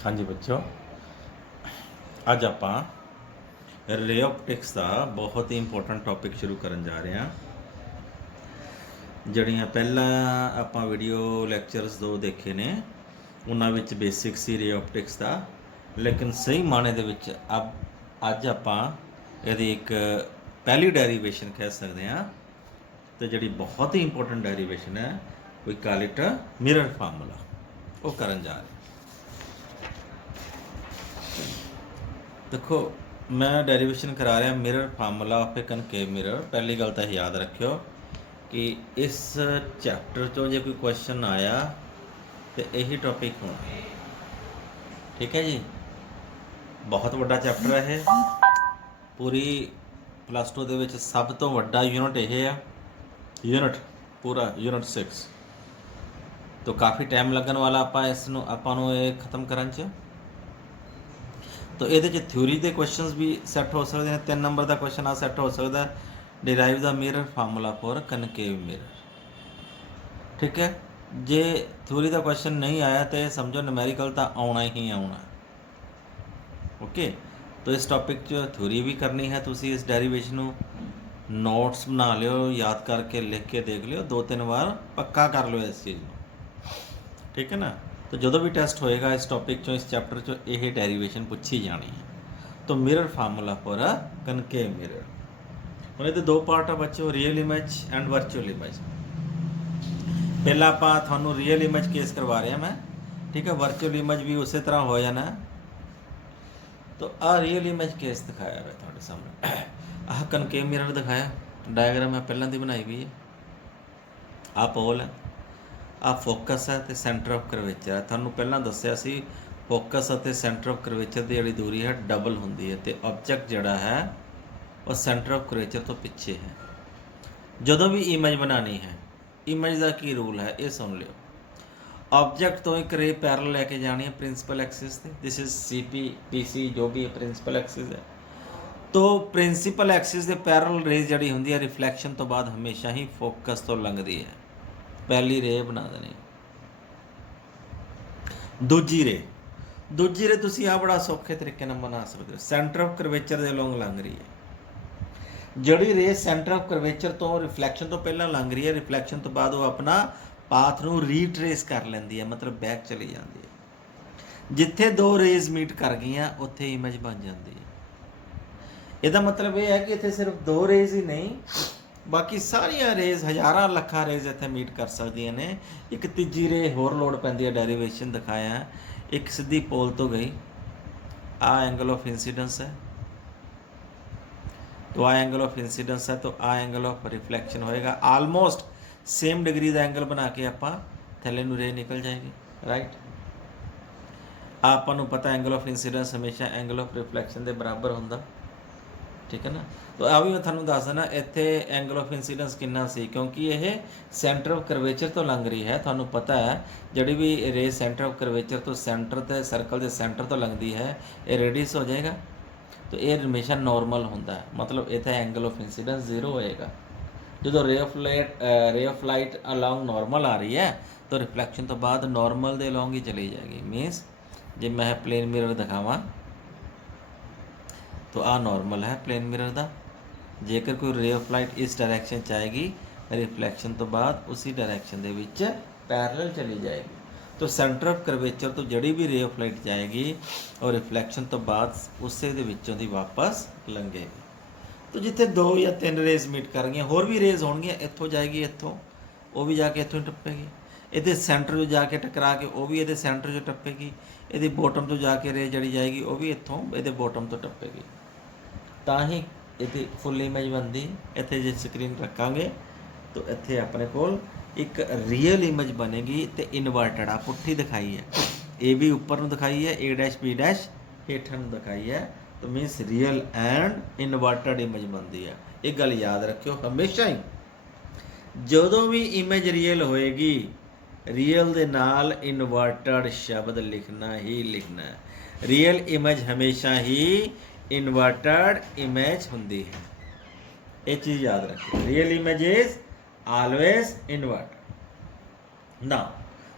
हाँ जी बच्चों, ਅੱਜ ਆਪਾਂ ਰੇ ਆਪਟਿਕਸ ਦਾ ਬਹੁਤ ਹੀ ਇੰਪੋਰਟੈਂਟ ਟੌਪਿਕ ਸ਼ੁਰੂ ਕਰਨ ਜਾ ਰਹੇ ਹਾਂ। ਜਿਹੜੀਆਂ ਪਹਿਲਾਂ ਆਪਾਂ ਵੀਡੀਓ ਲੈਕਚਰਸ ਦੋ ਦੇਖੇ ਨੇ ਉਹਨਾਂ ਵਿੱਚ ਬੇਸਿਕ ਸੀ ਰੇ ਆਪਟਿਕਸ ਦਾ, ਲੇਕਿਨ ਸਹੀ ਮਾਣੇ ਦੇ ਵਿੱਚ ਅੱਜ ਆਪਾਂ ਇਹਦੀ ਇੱਕ ਪਹਿਲੀ ਡੈਰੀਵੇਸ਼ਨ ਕਹਿ ਸਕਦੇ ਹਾਂ, ਤੇ ਜਿਹੜੀ ਬਹੁਤ ਹੀ ਇੰਪੋਰਟੈਂਟ ਡੈਰੀਵੇਸ਼ਨ ਹੈ ਵੀ ਕਾਲ ਇਟ ਮਿਰਰ ਫਾਰਮੂਲਾ, ਉਹ ਕਰਨ ਜਾ ਰਹੇ। देखो मैं डेरिवेशन करा रहा mirror formula of A concave mirror. पहली गल तो याद रखियो कि इस चैप्टर चो जो कोई क्वेश्चन आया तो यही टॉपिक होना, ठीक है जी। बहुत बड़ा चैप्टर है ये, पूरी प्लस टू दे विच सब तो वड्डा यूनिट यह है, यूनिट पूरा यूनिट 6। तो काफ़ी टाइम लगन वाला आपां नूं ये खत्म करन च। तो ये थ्योरी के क्वेश्चन भी सैट हो सकते हैं। 3 नंबर का क्वेश्चन आ सैट हो सकता है, derive the mirror formula for concave mirror, ठीक है। जे थ्योरी का क्वेश्चन नहीं आया तो समझो न्यूमेरिकल तो आना ही आना, ओके। तो इस टॉपिक थ्योरी भी करनी है, तुसी इस डेरिवेशन नोट्स बना लियो, याद करके लिख के देख लियो, 2-3 बार पक्का कर लो इस चीज़ को, ठीक है ना। तो जो भी टेस्ट होएगा इस टॉपिक चो, इस चैप्टर चो यह डेरिवेशन पूछी जानी है। तो mirror formula for a concave mirror, हम ये दो पार्ट आ बच्चों, real image and virtual image. पहला आप थानू रियल इमेज केस करवा रहे हैं मैं, ठीक है। वर्चुअल इमेज भी उस तरह हो जाना। तो आ रियल इमेज केस दिखाया है थोड़े सामने, आह कनकेव मिरर दिखाया, डायग्राम मैं पहला दी बनाई हुई है। आ पोल है, आ फोकस है तो सेंटर ऑफ करवेचर है। थानू पहला दसिया सी फोकस और सेंटर ऑफ करवेचर की जी दूरी है डबल होंगी है, तो ऑब्जेक्ट जोड़ा है वह सेंटर ऑफ करवेचर तो पिछे है। जो भी इमेज बनानी है, इमेज का की रूल है ये सुन लियो। ऑब्जेक्ट तो एक रे पैरल लैके जानी है प्रिंसिपल एक्सिस से, दिस इज CP PC जो भी प्रिंसिपल एक्सिस है। तो प्रिंसिपल एक्सिस के पैरल रेज जी होंगी है रिफ्लैक्शन तो बाद हमेशा ही फोकस तो लंघती है। पहली रे बना देनी, दूजी रे तुसी आ बड़ा सौखे तरीके नाल बना सकते हो। सेंटर ऑफ करवेचर दे अलोंग लंघ रही है, जिहड़ी रे सेंटर ऑफ करवेचर तो रिफ्लैक्शन तो पहला लंघ रही है, रिफ्लैक्शन तो बाद वो अपना पाथ नूं रीट्रेस कर लैंदी है, मतलब बैक चली जाती है। जिथे दो रेज मीट कर गई उत्थे इमेज बन जाती है। इसदा मतलब यह है कि इत्थे सिर्फ दो रेज ही नहीं, बाकी सारिया रेज हज़ारां लखां रेज इत्थे मीट कर सकदियां ने। एक तीजी रे होर लोड़ पैंदी है, डेरीवेशन दिखाया, एक सीधी पोल तो गई, आ एंगल ऑफ इंसीडेंस है, तो आ एंगल ऑफ इंसीडेंस है, तो आ एंगल ऑफ रिफ्लैक्शन होएगा आलमोस्ट सेम डिग्री का एंगल बना के आपां थैले नूं रे निकल जाएगी, राइट। आपां नूं पता एंगल ऑफ इंसीडेंस हमेशा एंगल ऑफ रिफ्लैक्शन के बराबर हुंदा, ठीक है ना। तो आ भी मैं थानू दस देना इत्थे एंगल ऑफ इंसीडेंस कितना सी, क्योंकि यह सेंटर ऑफ करवेचर तो लंघ रही है। थानू पता है जिहड़ी भी रे सेंटर ऑफ करवेचर तो सेंटर ते सर्कल के सेंटर तो लंघदी है, ये रेडियस हो जाएगा, तो ये हमेशा नॉर्मल होंदा है, मतलब इत्थे एंगल ऑफ इंसीडेंस 0 होएगा। जो ray of light along normal आ रही है तो रिफ्लैक्शन तो बाद नॉर्मल के अलॉन्ग ही चली जाएगी। मीनस जे मैं प्लेन मिरर दिखावा तो आ नॉर्मल है प्लेन मिरर का, जेकर कोई रे ऑफ लाइट इस डायरैक्शन च आएगी, रिफ्लैक्शन तो बाद उसी डायरैक्शन के विच पैरल चली जाएगी। तो सेंटर ऑफ करवेचर तो जड़ी भी रे ऑफ लाइट जाएगी और रिफ्लैक्शन तो बाद उसे दे विचों दी वापस लंघेगी। तो जिथे 2 या 3 रेज मीट कर गई, होर भी रेज होणगियां, इत्थों जाएगी, इत्थों वो भी जाके इत्थों टप्पेगी, ये सेंटर जो जाके टकरा के वो भी ये सेंटर जो टप्पेगी, ये बॉटम तो जाके रे जड़ी जाएगी वो भी इत्थों ये बॉटम तो टप्पेगी, ਤਾਂ ਹੀ इतनी फुल इमेज बनती। इत्थे जे स्क्रीन रखांगे तो इत्थे अपने कोल एक रियल इमेज बनेगी, तो इनवर्टड आ पुट्ठी दिखाई है, ए भी उपर नूं दिखाई है, A' B' हेठन दिखाई है, तो मीनस रियल एंड इनवर्टड इमेज बनती है। एक गल याद रखियो हमेशा ही, जदों भी इमेज रियल होएगी, रियल दे नाल इनवर्टड शब्द लिखना ही लिखना है। रियल इमेज हमेशा ही इनवर्टड इमेज होंदी है, ये चीज़ याद रखिए। Real image is always inverted. ना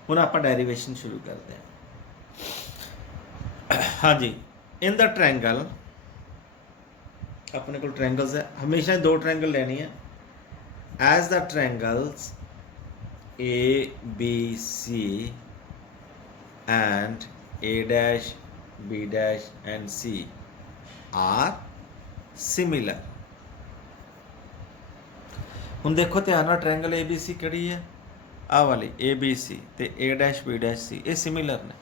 हुण आपां डेरिवेशन शुरू करते हैं। हाँ जी, इन द ट्रायंगल अपने को ट्रायंगल्स है, हमेशा दो ट्रायंगल लेनी है। As the triangles A B C and A dash B dash and C are similar. ਹੁਣ ਦੇਖੋ ਧਿਆਨ ਨਾਲ, ਟ੍ਰਾਇੰਗਲ ਏ ਬੀ ਸੀ ਕਿਹੜੀ ਹੈ? ਆਹ ਵਾਲੀ ਏ ਬੀ ਸੀ ਤੇ ਏ ਡੈਸ਼ ਬੀ ਡੈਸ਼ ਸੀ, ਇਹ ਸਿਮਿਲਰ ਨੇ।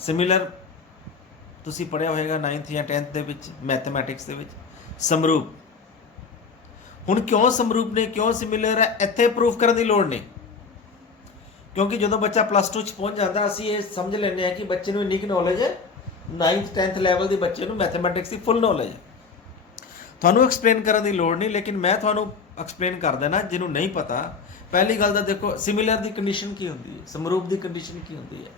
ਸਿਮਿਲਰ ਤੁਸੀਂ ਪੜ੍ਹਿਆ ਹੋਏਗਾ 9th ਜਾਂ 10th ਦੇ ਵਿੱਚ ਮੈਥਮੈਟਿਕਸ ਦੇ ਵਿੱਚ, ਸਮਰੂਪ। ਹੁਣ ਕਿਉਂ ਸਮਰੂਪ ਨੇ, ਕਿਉਂ ਸਿਮਿਲਰ ਹੈ, ਇੱਥੇ ਪ੍ਰੂਫ ਕਰਨ ਦੀ ਲੋੜ ਨਹੀਂ, ਕਿਉਂਕਿ ਜਦੋਂ ਬੱਚਾ +2 'ਚ ਪਹੁੰਚ ਜਾਂਦਾ ਅਸੀਂ ਇਹ ਸਮਝ ਲੈਂਦੇ ਹਾਂ ਕਿ ਬੱਚੇ ਨੂੰ ਇੰਨੀ ਕੁ ਨੌਲੇਜ ਹੈ, 9th 10th ਲੈਵਲ ਦੇ ਬੱਚੇ ਨੂੰ ਮੈਥਮੈਟਿਕਸ ਦੀ ਫੁੱਲ ਨੌਲੇਜ ਹੈ। ਤੁਹਾਨੂੰ ਐਕਸਪਲੇਨ ਕਰਨ ਦੀ ਲੋੜ ਨਹੀਂ, ਲੇਕਿਨ ਮੈਂ ਤੁਹਾਨੂੰ ਐਕਸਪਲੇਨ ਕਰ ਦੇਣਾ ਜਿਹਨੂੰ ਨਹੀਂ ਪਤਾ। ਪਹਿਲੀ ਗੱਲ ਤਾਂ ਦੇਖੋ, ਸਿਮਿਲਰ ਦੀ ਕੰਡੀਸ਼ਨ ਕੀ ਹੁੰਦੀ ਹੈ, ਸਮਰੂਪ ਦੀ ਕੰਡੀਸ਼ਨ ਕੀ ਹੁੰਦੀ ਹੈ।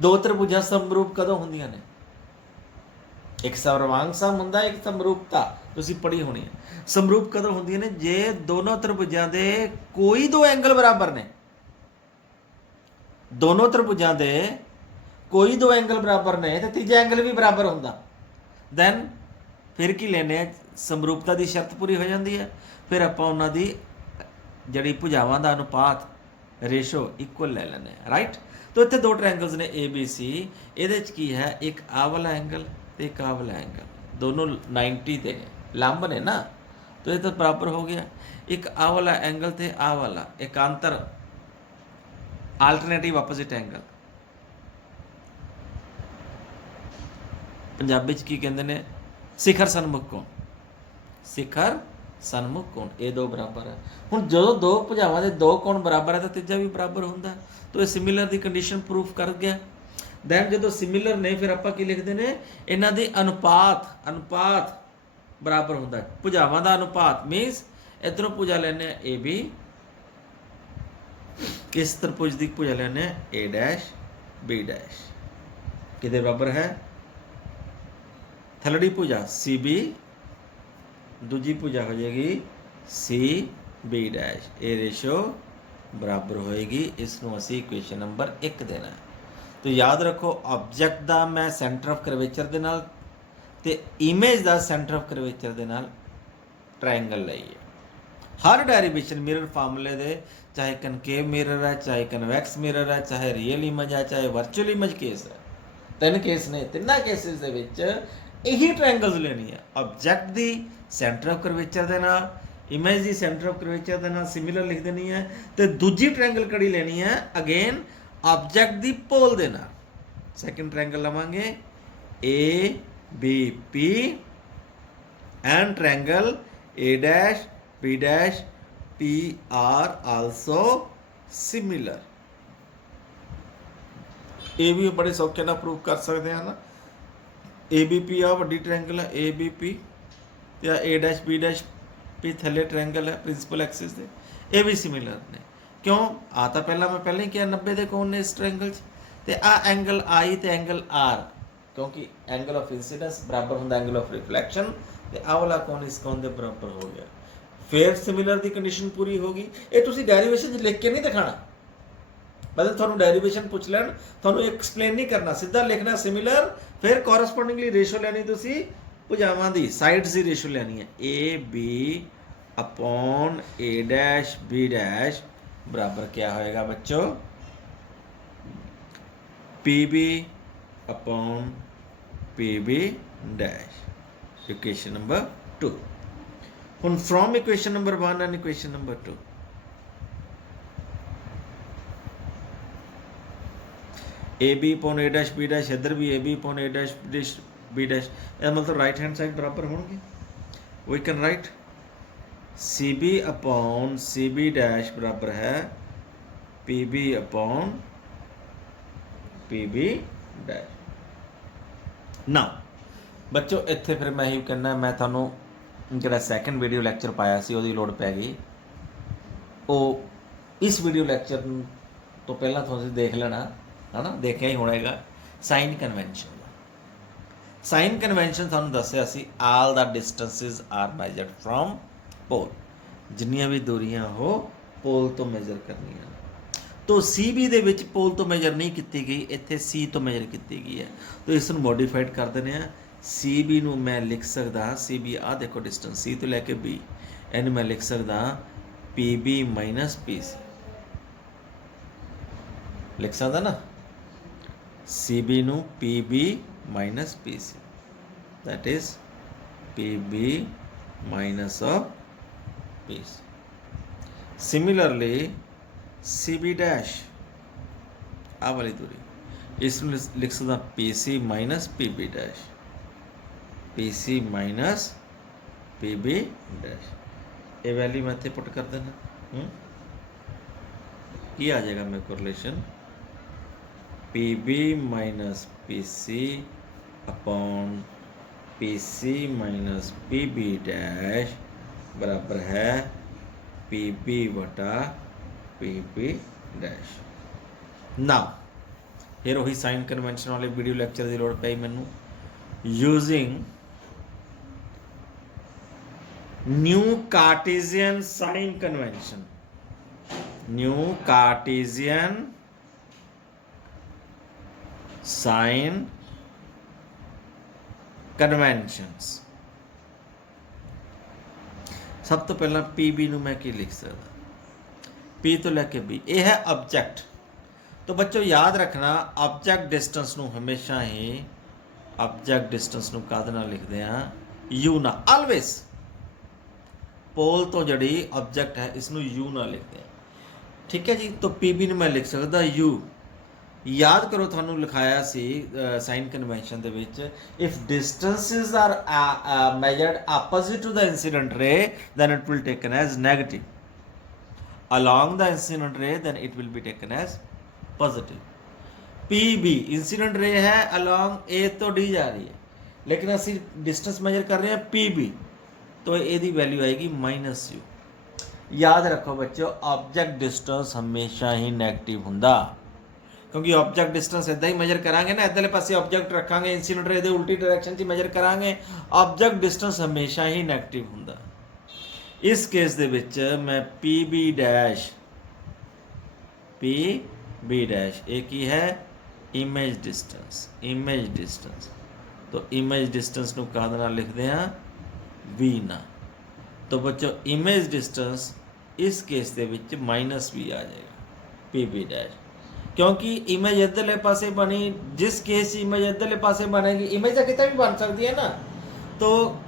ਦੋ ਤ੍ਰਿਭੁਜਾਂ ਸਮਰੂਪ ਕਦੋਂ ਹੁੰਦੀਆਂ ਨੇ? ਇੱਕ ਸਰਵਾਂਗ ਸਮ ਹੁੰਦਾ, ਇੱਕ ਸਮਰੂਪਤਾ, ਤੁਸੀਂ ਪੜ੍ਹੀ ਹੋਣੀ ਹੈ। ਸਮਰੂਪ ਕਦੋਂ ਹੁੰਦੀਆਂ ਨੇ? ਜੇ ਦੋਨੋਂ ਤ੍ਰਿਭੁਜਾਂ ਦੇ ਕੋਈ ਦੋ ਐਂਗਲ ਬਰਾਬਰ ਨੇ, ਦੋਨੋਂ ਤ੍ਰਿਭੁਜਾਂ ਦੇ ਕੋਈ ਦੋ ਐਂਗਲ ਬਰਾਬਰ ਨੇ ਤੇ ਤੀਜਾ ਐਂਗਲ ਵੀ ਬਰਾਬਰ ਹੁੰਦਾ, ਦੈਨ ਫਿਰ ਕੀ ਲੈਂਦੇ ਆ, ਸਮਰੂਪਤਾ ਦੀ ਸ਼ਰਤ ਪੂਰੀ ਹੋ ਜਾਂਦੀ ਹੈ। ਫਿਰ ਆਪਾਂ ਉਹਨਾਂ ਦੀ ਜਿਹੜੀ ਭੁਜਾਵਾਂ ਦਾ ਅਨੁਪਾਤ, ਰੇਸ਼ੋ ਇਕੁਅਲ ਲੈ ਲੈਂਦੇ ਆ, ਰਾਈਟ। ਤਾਂ ਇੱਥੇ ਦੋ ਟ੍ਰਾਇੰਗਲਸ ਨੇ ਏ ਬੀ ਸੀ, ਇਹਦੇ 'ਚ ਕੀ ਹੈ, ਇੱਕ ਆਹ ਵਾਲਾ ਐਂਗਲ ਤੇ ਇੱਕ ਆਹ ਵਾਲਾ ਐਂਗਲ, ਦੋਨੋਂ 90 ਤੇ ਨੇ, ਲੰਬ ਨੇ ਨਾ, ਤਾਂ ਇਹ ਤਾਂ ਬਰਾਬਰ ਹੋ ਗਿਆ। ਇੱਕ ਆਹ ਵਾਲਾ ਐਂਗਲ ਤੇ ਆਹ ਵਾਲਾ ਇਕਾਂਤਰ, ਆਲਟਰਨੇਟਿਵ ਆਪੋਜ਼ਿਟ ਐਂਗਲ, ਪੰਜਾਬੀ 'ਚ ਕੀ ਕਹਿੰਦੇ ਨੇ, ਸਿਖਰ ਸਨਮੁਖ ਕੋਣ, ਸਿਖਰ ਸਨਮੁਖ ਕੋਣ, ਇਹ ਦੋ ਬਰਾਬਰ ਹੈ। ਹੁਣ ਜਦੋਂ ਦੋ ਭੁਜਾਵਾਂ ਦੇ ਦੋ ਕੋਣ ਬਰਾਬਰ ਹੈ ਤਾਂ ਤੀਜਾ ਵੀ ਬਰਾਬਰ ਹੁੰਦਾ, ਤਾਂ ਇਹ ਸਿਮਿਲਰ ਦੀ ਕੰਡੀਸ਼ਨ ਪ੍ਰੂਫ ਕਰ ਗਿਆ। ਦੈਨ ਜਦੋਂ ਸਿਮਿਲਰ ਨੇ ਫਿਰ ਆਪਾਂ ਕੀ ਲਿਖਦੇ ਨੇ, ਇਹਨਾਂ ਦੇ ਅਨੁਪਾਤ ਬਰਾਬਰ ਹੁੰਦਾ, ਭੁਜਾਵਾਂ ਦਾ ਅਨੁਪਾਤ ਮੀਨਸ ਇੱਧਰੋਂ ਭੁਜਾ ਲੈਂਦੇ ਆ ਏ ਬੀ, ਕਿਸ ਤ੍ਰਿਭੁਜ ਦੀ ਭੁਜਾ ਲੈਂਦੇ ਆ ਏ ਡੈਸ਼ ਬੀ ਡੈਸ਼, ਕਿਹਦੇ ਬਰਾਬਰ ਹੈ, ਥਲੜੀ ਭੁਜਾ ਸੀ ਬੀ, ਦੂਜੀ ਭੁਜਾ ਹੋ ਜਾਏਗੀ ਸੀ ਬੀ ਡੈਸ਼, ਇਹ ਰੇਸ਼ੋ ਬਰਾਬਰ ਹੋਏਗੀ। ਇਸ ਨੂੰ ਅਸੀਂ ਇਕੁਏਸ਼ਨ ਨੰਬਰ 1 ਦੇਣਾ ਹੈ। तो याद रखो, ऑब्जेक्ट ਦਾ मैं सेंटर ऑफ ਕਰਵੇਚਰ ਦੇ ਨਾਲ ਤੇ image the centre of curvature ਦੇ ਨਾਲ ट्रायंगल ਲਈਏ। हर डेरिवेशन मिरर फार्मूले ਦੇ, चाहे कनकेव मिरर है, चाहे कन्वैक्स मिरर है, चाहे रियल इमेज है, चाहे वर्चुअल इमेज केस है, 3 केस ने, ਤਿੰਨਾਂ केसेस ਦੇ ਵਿੱਚ ਇਹੀ ट्रायंगल्स ਲੈਣੀ ਹੈ। Object the centre of curvature ਦੇ ਨਾਲ, image the centre of curvature ਦੇ ਨਾਲ ਸਿਮਿਲਰ ਲਿਖ ਦੇਣੀ ਹੈ, ਤੇ ਦੂਜੀ ट्रायंगल ਕੜੀ ਲੈਣੀ ਹੈ ਅਗੇਨ ऑब्जेक्ट ਦੀ पोल ਦੇ ਨਾਲ। सेकंड ट्रायंगल ਲਵਾਂਗੇ A B P and triangle A dash B dash P are also similar. ए भी बड़े सौखे ਨਾਲ ਪ੍ਰੂਫ ਕਰ ਸਕਦੇ ਹਾਂ ਨਾ। ए बी पी ਆ ਵੱਡੀ ट्रायंगल ਹੈ ए बी पी ਤੇ ए डैश बी डैश पी ਥੱਲੇ ट्रायंगल ਹੈ प्रिंसिपल एक्सिस ਦੇ, ਇਹ ਵੀ ਸਿਮਿਲਰ ਨੇ। क्यों आ तो पहला मैं पहले ही किया 90 के कोण ने इस ट्रायंगल ते आ एंगल आई तो एंगल आर, क्योंकि एंगल ऑफ इंसिडेंस बराबर होंगे एंगल ऑफ रिफ्लैक्शन, ते आ वाला कोण इस कोण के बराबर हो गया। फिर सिमिलर की कंडीशन पूरी होगी। ये तुसी डेरिवेशन लिख के नहीं दिखाना, मतलब थानू डेरिवेशन पूछ लैन, थानू एक्सप्लेन नहीं करना, सीधा लिखना सिमिलर, फिर कॉरस्पोंडिंगली रेशो लैनी तुसी भुजावां दी, साइड्स की रेशो लैनी है A B upon A dash B dash बराबर क्या होएगा बच्चों, P B upon P B dash, equation number 2। हुन from equation number 1 and equation number 2 A B upon A dash B dash, इधर भी A B upon A dash B dash, मतलब right hand side बराबर होंगे। We can write C B upon C B dash बराबर है P B upon P B dash. ना बच्चों इत्थे फिर मैं ही कहना, मैं थानू जिहड़ा सैकेंड वीडियो लैक्चर पाया सी उहदी लोड़ पै गई, वो इस वीडियो लैक्चर तो पहला तुसीं देख लेना है ना, देखिया ही होगा। साइन कन्वेंशन, साइन कन्वेंशन थानू दस्सिया सी all the distances are measured from pole, जिन्नियां भी दूरियां हो पोल तो मेजर करनी। तो सी बी ਦੇ ਵਿੱਚ ਪੋਲ ਤੋਂ ਮੈਜਰ ਨਹੀਂ ਕੀਤੀ ਗਈ, ਇੱਥੇ ਸੀ ਤੋਂ ਮੈਜਰ ਕੀਤੀ ਗਈ ਹੈ। तो ਇਸ ਨੂੰ ਮੋਡੀਫਾਈਡ ਕਰ ਦਿੰਦੇ ਆ। ਸੀ ਬੀ ਨੂੰ ਮੈਂ ਲਿਖ ਸਕਦਾ, ਸੀ ਬੀ ਆ ਦੇਖੋ ਡਿਸਟੈਂਸ ਸੀ ਤੋਂ ਲੈ ਕੇ ਬੀ, ਇਹਨੂੰ ਮੈਂ ਲਿਖ ਸਕਦਾ ਪੀ ਬੀ ਮਾਈਨਸ ਪੀ ਸੀ, ਲਿਖ ਸਕਦਾ ਨਾ, ਸੀ ਬੀ ਨੂੰ P B minus P C, that is P B minus of P C. Similarly C B dash आ वाली दूरी, इसमें लिख सकता P C minus P B dash, P C minus P B dash, ये value मैं इतने पुट कर देना। की आ जाएगा मेरे को relation P B minus P C upon P C minus P B dash बराबर है पी बी बटा पी बी डैश। ना फिर वही साइन कन्वेंशन वाले वीडियो लैक्चर की लोड़ पई मैनू, using new Cartesian sign convention, new Cartesian sign conventions. सब तो पहला पी बी नू मैं की लिख सकता, पी तो लैके बी, ये है ऑब्जेक्ट। तो बच्चों याद रखना ऑब्जेक्ट डिस्टेंस नू हमेशा ही ऑब्जेक्ट डिस्टेंस नू काहदे नाल लिखते हैं, यू ना, ऑलवेज पोल तो जड़ी ऑब्जेक्ट है इसनू यू ना लिखते हैं, ठीक है जी। तो पी बी नू मैं लिख सकता यू, याद करो थानू लिखाया सी साइन कन्वेंशन दे विच, if distances are measured opposite to the incident ray then it will taken as negative, along the incident ray then it will be taken as positive। PB incident ray है along A तो D जा रही है, लेकिन असी distance measure कर रहे हैं PB, तो ए दी वैल्यू आएगी माइनस यू। याद रखो बच्चों ऑब्जेक्ट डिस्टेंस हमेशा ही नेगेटिव हुंदा, क्योंकि ऑब्जेक्ट डिस्टेंस इदा ही मेजर करांगे ना, इधरले पासे ऑब्जेक्ट रखांगे, इंसिडेंट रे दे उल्टी डायरेक्शन च मेजर करांगे, ऑब्जेक्ट डिस्टेंस हमेशा ही नेगेटिव हुंदा। इस केस दे विच मैं P B dash, P B dash एक ही है इमेज डिस्टेंस, इमेज डिस्टेंस, तो इमेज डिस्टेंस नू काहदे नाल लिखदे हां वी ना। तो बच्चों इमेज डिस्टेंस इस केस दे विच माइनस वी आ जाएगा पी बी डैश, क्योंकि इमेज इधरले पासे बनी, जिस केस इमेज इधरले पासे बनेगी, इमेज तो कितना भी बन सकती है ना, तो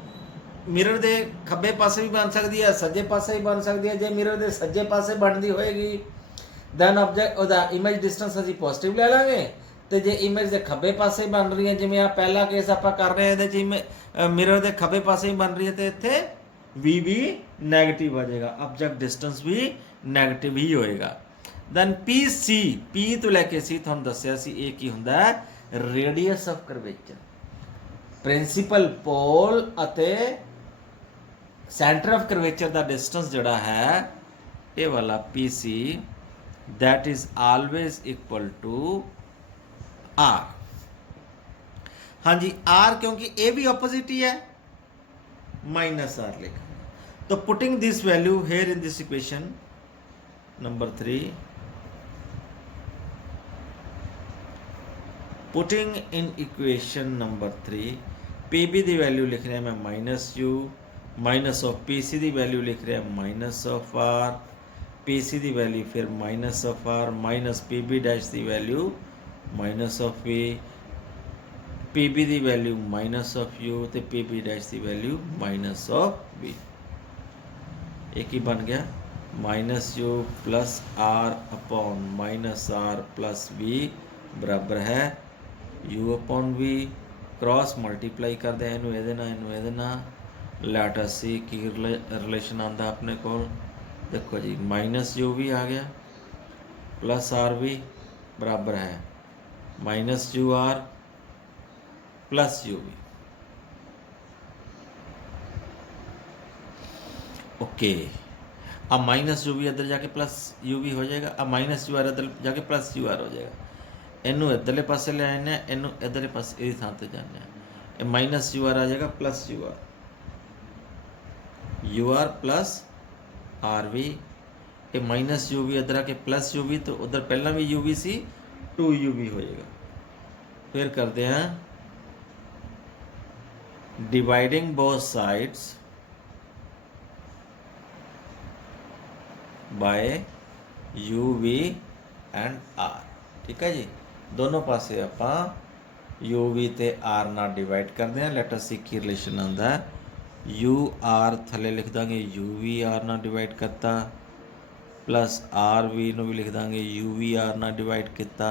मिरर दे खब्बे पासे भी बन सकती है, सज्जे पासे भी बन सकती है। जो मिरर दे सज्जे पासे बनती होएगी दैन ऑब्जेक्ट ओदा इमेज डिस्टेंस असीं पॉजिटिव ले लांगे, तो जे इमेज दे खब्बे पासे बन रही है, जिवें आ पहला केस आपां कर रहे हैं इहदे च मिरर दे खब्बे पासे ही बन रही है, तो इत्थे वी भी नैगेटिव आ जाएगा, ऑब्जेक्ट डिस्टेंस भी नैगेटिव ही होएगा। दैन पी सी, पी तो लैके सी तुहानूं दस्सिया सी ये की हुंदा है, radius of curvature, principal pole अते सेंटर ऑफ कर्वेचर का डिस्टेंस जोड़ा है ये वाला P C, that is always equal to R. हाँ जी आर, क्योंकि ए भी ऑपोजिट ही है, माइनस आर लिखा। तो putting this value here in this equation number 3, putting in equation number 3 P B की वैल्यू लिख रहा मैं minus U, minus of P C की वैल्यू लिख रहा minus of R, P C की वैल्यू फिर minus of R, minus P B dash की value minus of V, P B की वैल्यू माइनस ऑफ यू, तो पी बी डैश की value minus of we. एक ही बन गया minus U plus R upon minus R plus V बराबर है U upon V, cross multiply कर दें इनू ये ना, लैट अस सी की रिलेशन आता अपने को, देखो जी माइनस यू भी आ गया प्लस आर भी बराबर है minus U R plus U V. Okay, अब माइनस यू वी इधर जाके प्लस यू वी हो जाएगा, अब माइनस यू आर इधर जाके प्लस यू आर हो जाएगा। इनू इधरले पासे ले आने, इनू इधरले पासे इस थां ते जाने, माइनस यू आर आ जाएगा plus U R plus R V, ये माइनस यू वी इधर आके प्लस यू वी, तो उधर पहला भी यू वी सी 2 यू वी होएगा। फिर करते हैं dividing both sides by U V and R. ठीक है जी, दोनों पासे ਆਪਾਂ यू वी ते आर नाल डिवाइड करते हैं। लेट अस सी की रिलेशन आंदा यू आर थले लिख देंगे यू वी आर नाल डिवाइड करता, प्लस आर वी नूं भी लिख देंगे यू वी आर नाल डिवाइड किया,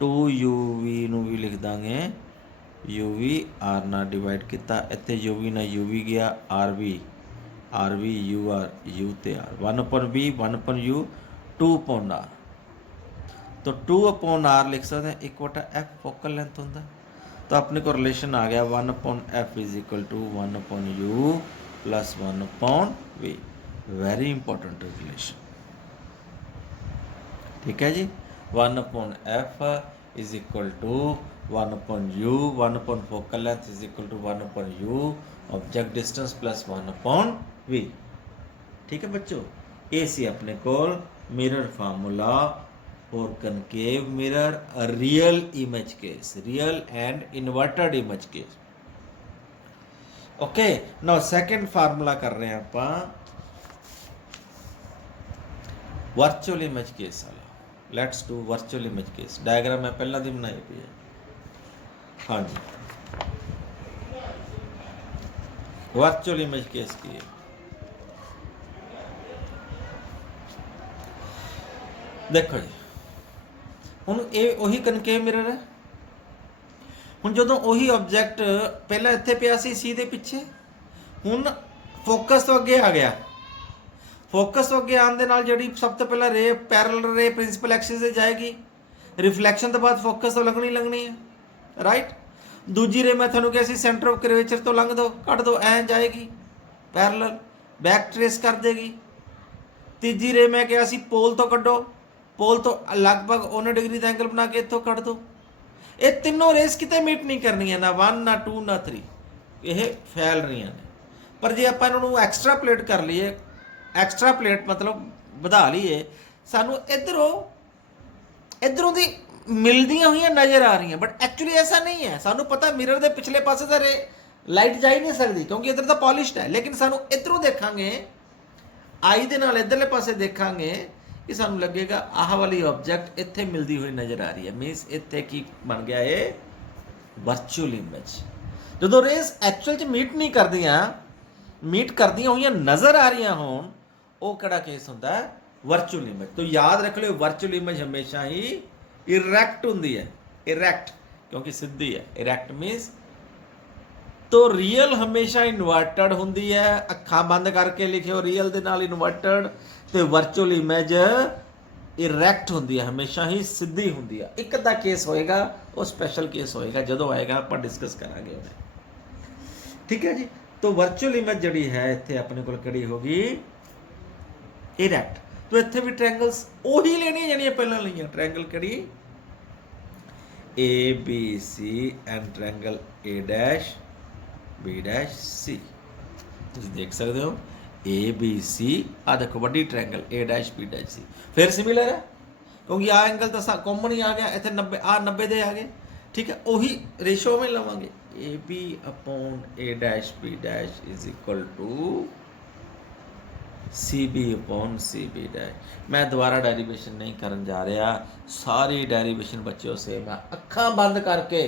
2 यू वी नूं भी लिख देंगे यू वी आर नाल डिवाइड किया। इत्थे यू वी नाल यू वी गया, आर वी यू ते आर, 1/v 1/u 2/r। तो 2/r लिख सकते हैं 1/f फोकल लेंथ होंगे। तो अपने को रिलेशन आ गया 1/f is equal to 1/u plus 1/v। Very important relation. ठीक है जी, 1/f is equal to 1/u, 1 focal length is equal to 1/u object distance plus 1/v। ठीक है बच्चों, ये सी अपने को mirror formula for concave mirror, a real image case, real and inverted image case। okay, now second formula कर रहे हैं आप virtual image case वाला। let's do virtual image case। Diagram मैं पहला दिन बनाई हुई है। हाँ जी, virtual image case की है। देखो जी, ਹੁਣ ਇਹ ਉਹੀ ਕਨਕੇਵ ਮਿਰਰ ਹੈ। ਹੁਣ ਜਦੋਂ ਉਹੀ ਆਬਜੈਕਟ ਪਹਿਲਾਂ ਇੱਥੇ ਪਿਆ ਸੀ ਸੀ ਦੇ ਪਿੱਛੇ, ਹੁਣ ਫੋਕਸ ਤੋਂ ਅੱਗੇ ਆ ਗਿਆ। ਫੋਕਸ ਤੋਂ ਅੱਗੇ ਆਉਣ ਦੇ ਨਾਲ ਜਿਹੜੀ ਸਭ ਤੋਂ ਪਹਿਲਾਂ ਰੇ ਪੈਰਲਲ ਰੇ ਪ੍ਰਿੰਸੀਪਲ ਐਕਸਿਸ ਤੇ ਜਾਏਗੀ, ਰਿਫਲੈਕਸ਼ਨ ਤੋਂ ਬਾਅਦ ਫੋਕਸ ਤੋਂ ਲੱਗਣੀ ਹੈ, ਰਾਈਟ। ਦੂਜੀ ਰੇ ਮੈਂ ਤੁਹਾਨੂੰ ਕਿਹਾ ਸੀ ਸੈਂਟਰ ਆਫ ਕਰਵੇਚਰ ਤੋਂ ਲੰਘ ਦੋ, ਕੱਢ ਦੋ, ਐਂ ਜਾਏਗੀ ਪੈਰਲਲ, ਬੈਕ ਟ੍ਰੇਸ ਕਰ ਦੇਗੀ। ਤੀਜੀ ਰੇ ਮੈਂ ਕਿਹਾ ਸੀ ਪੋਲ ਤੋਂ ਕੱਢੋ, पोल तो लगभग 90 डिग्री का एंगल बना के इतों कट दो। ये तीनों रेस कितने मीट नहीं करनी है, ना 1 ना 2 ना 3, ये फैल रही हैं। पर जे आप इन्हों एक्सट्रा प्लेट कर लीए, एक्सट्रा प्लेट मतलब बढ़ा लीए, सानू इधरों दी मिलदियां हुई नज़र आ रही हैं, बट एक्चुअली ऐसा नहीं है। सानू पता मिरर के पिछले पासे तो लाइट जा ही नहीं सकती क्योंकि इधर तो पॉलिश्ड है, लेकिन सानू इधरों देखांगे, आई दे नाल इधरले पासे देखांगे कि सानू लगेगा आह वाली ऑब्जेक्ट इत्थे मिलती हुई नज़र आ रही है। मीनस इत्थे की बन गया ये वर्चुअल इमेज। जो रेस एक्चुअल च मीट नहीं करदियां, मीट करदियां हुई नज़र आ रही होण, वो किहड़ा केस हुंदा है, वर्चुअल इमेज। तो याद रख लो वर्चुअल इमेज हमेशा ही इरैक्ट हुंदी है, इरैक्ट क्योंकि सीधी है। इरैक्ट मीनस तो रियल हमेशा इन्वर्टड हुंदी है। अखां बंद करके लिखियो रियल दे नाल इन्वर्टड, तो वर्चुअल इमेज इरैक्ट हुंदी है, हमेशा ही सीधी हुंदी है। एक अद्धा केस होएगा, वो स्पैशल केस होएगा, जदों आएगा आप डिस्कस करांगे उन्हें। ठीक है जी, तो वर्चुअल इमेज जिहड़ी है इत्थे अपने कोल किहड़ी होगी, इरैक्ट। तो इत्थे भी ट्रायंगल्स ओही लेनी जिहड़ियां पहलां लईआं। ट्रायंगल किहड़ी, A B C and triangle A dash B dash C. तुम देख सकते हो ए बी सी, आ देखो वड्डी triangle A dash B dash C. फिर सिमिलर है क्योंकि आ एंगल तो कॉमन ही आ गया, इतने 90 आ 90 दे आ गए। ठीक है, वही रेशो में लवांगे, A B upon A dash B dash is equal to C B upon C B dash. मैं दोबारा डेरिवेशन नहीं करन जा रहा, सारी डेरिवेशन बच्चों से मैं अखां बंद करके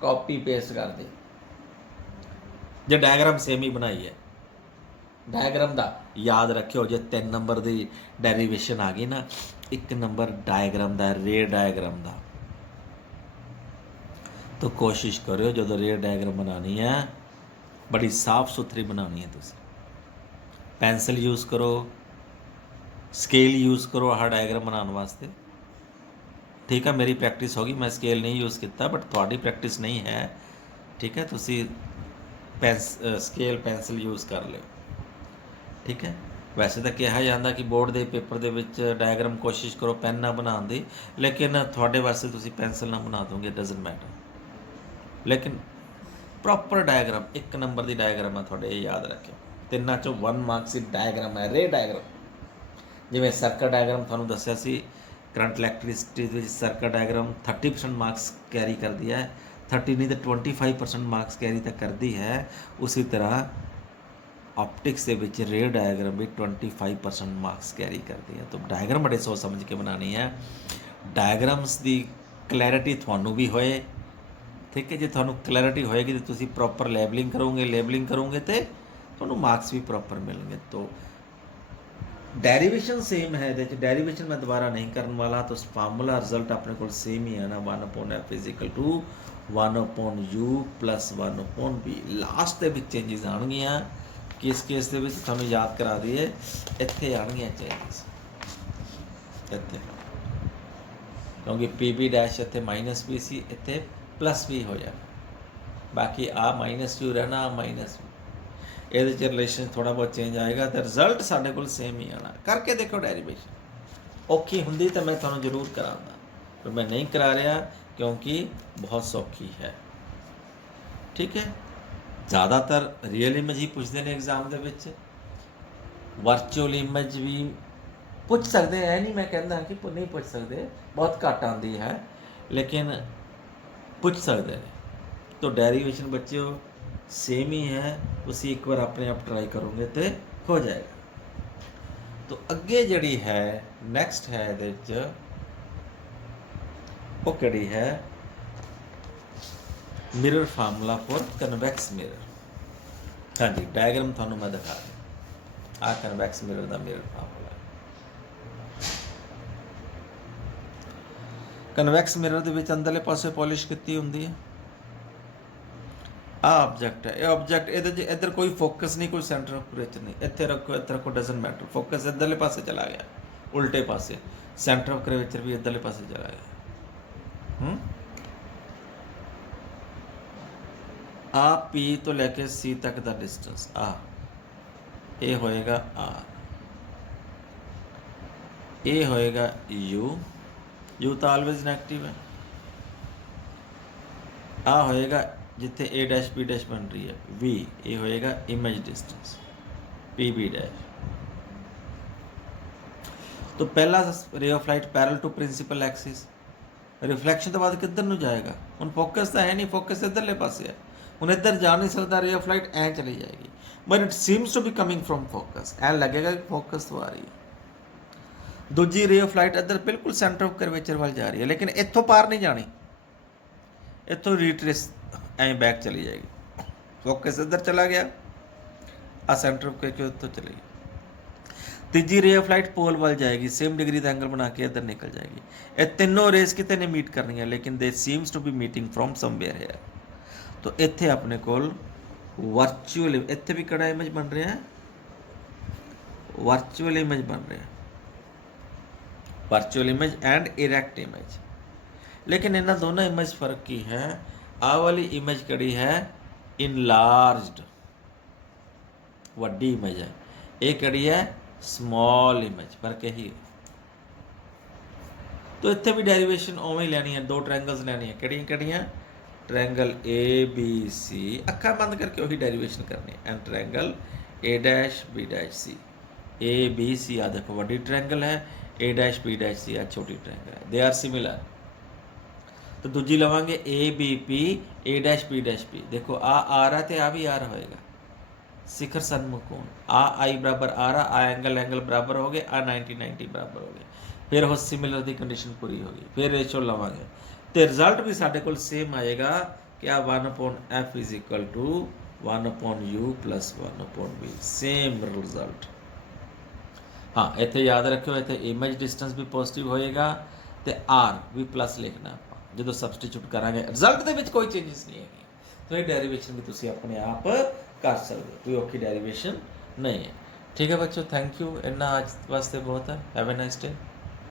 कॉपी पेस्ट कर दे। जो डायग्राम सेम ही बनाई है, डायग्राम का याद रखियो, जो 3 नंबर की डेरिवेशन आ गई ना, 1 नंबर डायग्राम का, रे डायग्राम का। तो कोशिश करो जो रे डायग्राम बनानी है बड़ी साफ सुथरी बनानी है। तुम पेंसिल यूज़ करो, स्केल यूज़ करो आह डायग्राम बनाने वास्ते। ठीक है, मेरी प्रैक्टिस होगी, मैं स्केल नहीं यूज़ किया, बट थोड़ी प्रैक्टिस नहीं है। ठीक है, तुम स्केल पेंसिल यूज़ कर लो। ठीक है, वैसे तो कहा जाता कि बोर्ड के पेपर के डायग्राम कोशिश करो पेन ना बनाने की, लेकिन थोड़े वास्ते तुम पेंसिल ना बना दोगे, डजंट मैटर। लेकिन प्रॉपर डायग्राम 1 नंबर की डायग्राम है, थोड़े याद रखियो। 3 चों 1 मार्क्स की डायग्राम है, रे डायग्राम। ਜਿਵੇਂ ਸਰਕਟ ਡਾਇਗਰਾਮ ਤੁਹਾਨੂੰ ਦੱਸਿਆ ਸੀ, ਕਰੰਟ ਇਲੈਕਟ੍ਰਿਸਿਟੀ ਦੇ ਵਿੱਚ ਸਰਕਟ ਡਾਇਗਰਾਮ 30% ਮਾਰਕਸ ਕੈਰੀ ਕਰਦੀ ਹੈ, 30 नहीं तो 25% ਮਾਰਕਸ ਕੈਰੀ ਤਾਂ ਕਰਦੀ ਹੈ। ਉਸੇ ਤਰ੍ਹਾਂ ऑप्टिक्स ਦੇ ਵਿੱਚ ਰੇ ਡਾਇਗਰਾਮ ਵੀ 25% ਮਾਰਕਸ ਕੈਰੀ ਕਰਦੀ ਹੈ। ਤਾਂ ਡਾਇਗਰਾਮ ਬੜੇ ਸੋਚ ਸਮਝ ਕੇ ਬਣਾਉਣੀ ਹੈ। ਡਾਇਗਰਾਮਸ ਦੀ ਕਲੈਰਿਟੀ ਤੁਹਾਨੂੰ ਵੀ ਹੋਏ, ਠੀਕ ਹੈ। ਜੇ ਤੁਹਾਨੂੰ ਕਲੈਰਿਟੀ ਹੋਏਗੀ ਤਾਂ ਤੁਸੀਂ ਪ੍ਰੋਪਰ ਲੈਬਲਿੰਗ ਕਰੋਗੇ ਤੇ ਤੁਹਾਨੂੰ ਮਾਰਕਸ ਵੀ ਪ੍ਰੋਪਰ ਮਿਲਣਗੇ। तो डेरिवेशन सेम है, डेरिवेशन मैं दोबारा नहीं करने वाला। तो फार्मूला रिजल्ट अपने को सेम ही है ना, 1/f = 1/u + 1/b। लास्ट ਦੇ ਵਿੱਚ ਚੇਂਜਸ ਆਣਗੀਆਂ। ਕਿਸ ਕੇਸ ਦੇ ਵਿੱਚ ਤੁਹਾਨੂੰ ਯਾਦ ਕਰਾ ਦਈਏ, ਇੱਥੇ ਆਣਗੀਆਂ ਚੇਂਜਸ ਇੱਥੇ, ਕਿਉਂਕਿ pb' ਇੱਥੇ -b ਸੀ, ਇੱਥੇ +b ਹੋ ਜਾਣਾ। ਬਾਕੀ ਆ -u ਰਹਿਣਾ, -u ਇਹਦੇ 'ਚ ਰਿਲੇਸ਼ਨ ਥੋੜ੍ਹਾ ਬਹੁਤ ਚੇਂਜ ਆਏਗਾ ਤੇ ਰਿਜ਼ਲਟ ਸਾਡੇ ਕੋਲ ਸੇਮ ਹੀ ਆਉਣਾ। ਕਰਕੇ ਦੇਖੋ ਡੈਰੀਵੇਸ਼ਨ, ਔਖੀ ਹੁੰਦੀ ਤਾਂ ਮੈਂ ਤੁਹਾਨੂੰ ਜ਼ਰੂਰ ਕਰਾਉਂਦਾ, ਪਰ ਮੈਂ ਨਹੀਂ ਕਰਾ ਰਿਹਾ ਕਿਉਂਕਿ ਬਹੁਤ ਸੌਖੀ ਹੈ, ਠੀਕ ਹੈ। ਜ਼ਿਆਦਾਤਰ ਰੀਅਲ ਇਮੇਜ ਹੀ ਪੁੱਛਦੇ ਨੇ ਐਗਜ਼ਾਮ ਦੇ ਵਿੱਚ, ਵਰਚੁਅਲ ਇਮੇਜ ਵੀ ਪੁੱਛ ਸਕਦੇ ਐ ਨਹੀਂ ਮੈਂ ਕਹਿੰਦਾ ਕਿ ਨਹੀਂ ਪੁੱਛ ਸਕਦੇ, ਬਹੁਤ ਘੱਟ ਆਉਂਦੀ ਹੈ ਲੇਕਿਨ ਪੁੱਛ ਸਕਦੇ ਨੇ। तो डेरिवेशन बच्चों सेम ही है, उसी एक बार अपने आप ट्राई करोगे तो हो जाएगा। तो अगे जड़ी है नैक्सट है ये वो कड़ी है mirror formula for convex mirror. हाँ जी, डायग्राम थानू मैं दिखा दूँ, आ कन्वैक्स मिरर का मिरर फार्मूला। कन्वैक्स मिरर के विच अंदरले पासे पॉलिश की होंगी है। आ ऑब्जेक्ट है, ये ऑब्जेक्ट इधर कोई फोकस नहीं, कोई सेंटर ऑफ कर्वेचर नहीं, इतने रखो डजंट मैटर। फोकस इधरले पासे चला गया, उल्टे पासे, सेंटर ऑफ कर्वेचर भी इधरले पासे चला गया। आ पी तो लैके सी तक का डिस्टेंस आ, ये होएगा आर, ये होएगा यू, यू तो ऑलवेज नेगेटिव है। आ होएगा जिथे A' B' बन रही है V, ये होएगा इमेज डिस्टेंस PB'। तो पहला ray of light parallel to principal axis, reflection तो बाद किधर नूं जाएगा, हुण फोकस तो है नहीं, फोकस इधरले पासे है, हुण इधर जा नहीं सकता, रे ऑफ लाइट ऐ चली जाएगी, but it seems to be coming from focus, ऐ लगेगा कि फोकस तो आ रही है। दूजी रे ऑफ लाइट इधर बिल्कुल सेंटर ऑफ कर्वेचर वाल जा रही है, लेकिन इत्थों पार नहीं जानी, इत्थों रिट्रेस ऐ बैक चली जाएगी, फोकस इधर चला गया, आ सेंटर ऑफ कर्वेचर तो चली गई। तीजी रे ऑफ लाइट पोल वाल जाएगी, सेम डिग्री का एंगल बना के इधर निकल जाएगी। ये तीनों रेस कितने ने मीट करनी है, लेकिन they seems to be meeting from somewhere here. तो इत्थे अपने कोल वर्चुअल, इत्थे भी कड़ा इमेज बन रहा है, वर्चुअल इमेज बन रहा है, virtual image and erect image. लेकिन इन्होंने दोनों इमेज फर्क की है, आ वाली इमेज कड़ी है इनलार्ज्ड, वड्डी इमेज है, ये कड़ी है स्मॉल इमेज, फर्क यही। तो इत्थे भी डेरिवेशन उवें ही लैनी है, दो ट्रायंगल्स लैनी है, किहड़ियां किहड़ियां, ट्रायंगल ABC, अखा बंद करके वही डेरिवेशन करनी है, and triangle A', B', ABC आ देखो वड्डी ट्रायंगल है, A', B', आ छोटी ट्रायंगल है, दे आर सिमिलर। तो दूजी लवांगे ABP, A', B', देखो आ आर है तो आ भी आर होएगा, शिखर सन्मुख कोण, आई बराबर आर, आ एंगल बराबर हो गए, आ 90 बराबर हो गए, फिर वो सिमिलर की कंडीशन पूरी होगी, फिर रेशो लवांगे तो रिजल्ट भी साढ़े को सेम आएगा कि 1/f = 1/u + 1/v, same result. हाँ इतने याद रखियो, इतने इमेज डिस्टेंस भी पॉजिटिव होएगा तो आर भी प्लस लिखना आप जो सबसटीट्यूट करांगे, रिजल्ट के विच कोई चेंजेस नहीं है। तो ये डेरिवेशन भी तुसी अपने आप कर सकते हो, कोई औखी डेरिवेशन नहीं है। ठीक है बच्चों, थैंक यू, इन्ना आज वास्ते बहुत है। Have a nice day.